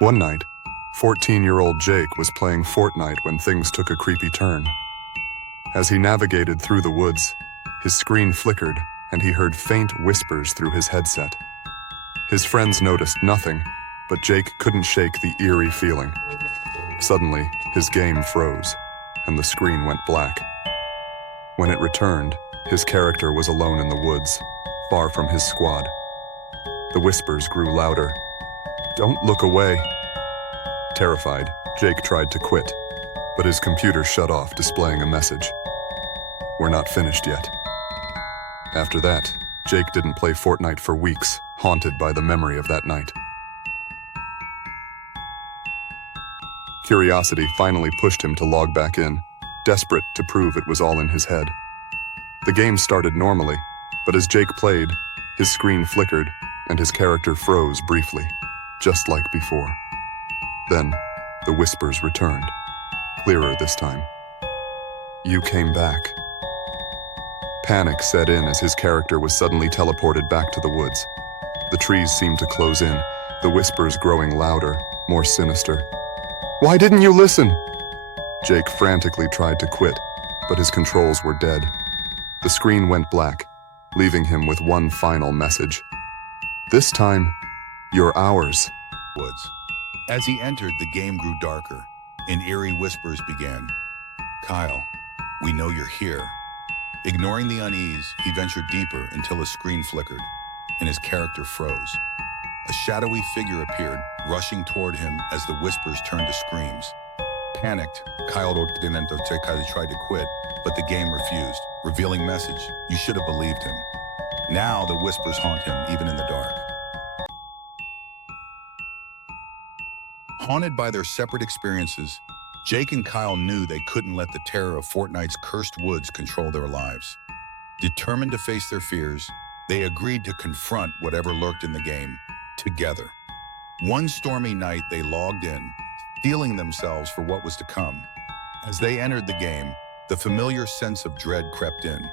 One night, 14-year-old Jake was playing Fortnite when things took a creepy turn. As he navigated through the woods, his screen flickered and he heard faint whispers through his headset. His friends noticed nothing, but Jake couldn't shake the eerie feeling. Suddenly, his game froze, and the screen went black. When it returned, his character was alone in the woods, far from his squad. The whispers grew louder. "Don't look away." Terrified, Jake tried to quit, but his computer shut off, displaying a message. "We're not finished yet." After that, Jake didn't play Fortnite for weeks, haunted by the memory of that night. Curiosity finally pushed him to log back in, desperate to prove it was all in his head. The game started normally, but as Jake played, his screen flickered and his character froze briefly, just like before. Then, the whispers returned, clearer this time. "You came back." Panic set in as his character was suddenly teleported back to the woods. The trees seemed to close in, the whispers growing louder, more sinister. "Why didn't you listen?" Jake frantically tried to quit, but his controls were dead. The screen went black, leaving him with one final message. "This time, you're ours." Woods. As he entered, the game grew darker, and eerie whispers began. "Kyle, we know you're here." Ignoring the unease, he ventured deeper until his screen flickered, and his character froze. A shadowy figure appeared, rushing toward him as the whispers turned to screams. Panicked, Kyle tried to quit, but the game refused, revealing message, "You should have believed him." Now the whispers haunt him even in the dark. Haunted by their separate experiences, Jake and Kyle knew they couldn't let the terror of Fortnite's cursed woods control their lives. Determined to face their fears, they agreed to confront whatever lurked in the game, together. One stormy night, they logged in, steeling themselves for what was to come. As they entered the game, the familiar sense of dread crept in.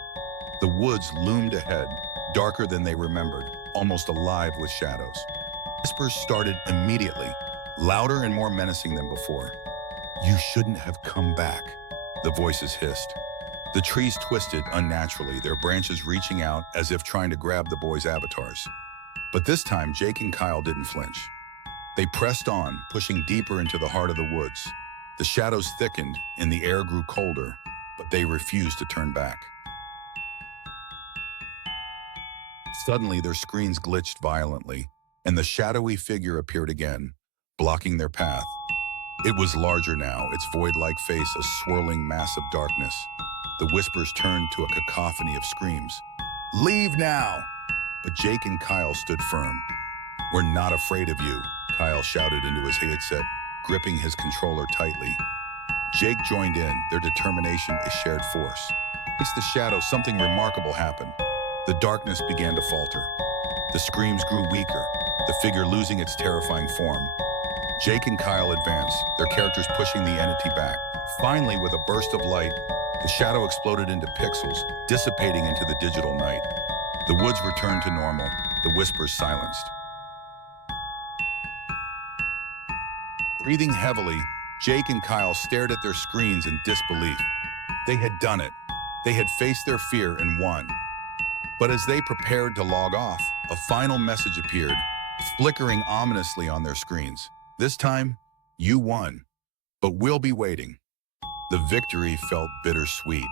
The woods loomed ahead, darker than they remembered, almost alive with shadows. Whispers started immediately, louder and more menacing than before. "You shouldn't have come back," the voices hissed. The trees twisted unnaturally, their branches reaching out as if trying to grab the boys' avatars. But this time, Jake and Kyle didn't flinch. They pressed on, pushing deeper into the heart of the woods. The shadows thickened and the air grew colder, but they refused to turn back. Suddenly, their screens glitched violently, and the shadowy figure appeared again, blocking their path. It was larger now, its void-like face a swirling mass of darkness. The whispers turned to a cacophony of screams. "Leave now!" But Jake and Kyle stood firm. "We're not afraid of you," Kyle shouted into his headset, gripping his controller tightly. Jake joined in, their determination a shared force. Against the shadows, something remarkable happened. The darkness began to falter. The screams grew weaker, the figure losing its terrifying form. Jake and Kyle advanced, their characters pushing the entity back. Finally, with a burst of light, the shadow exploded into pixels, dissipating into the digital night. The woods returned to normal, the whispers silenced. Breathing heavily, Jake and Kyle stared at their screens in disbelief. They had done it. They had faced their fear and won. But as they prepared to log off, a final message appeared, flickering ominously on their screens. "This time, you won, but we'll be waiting." The victory felt bittersweet.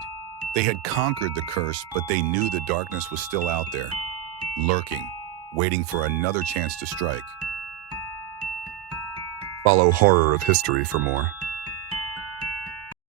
They had conquered the curse, but they knew the darkness was still out there, lurking, waiting for another chance to strike. Follow Horror of History for more.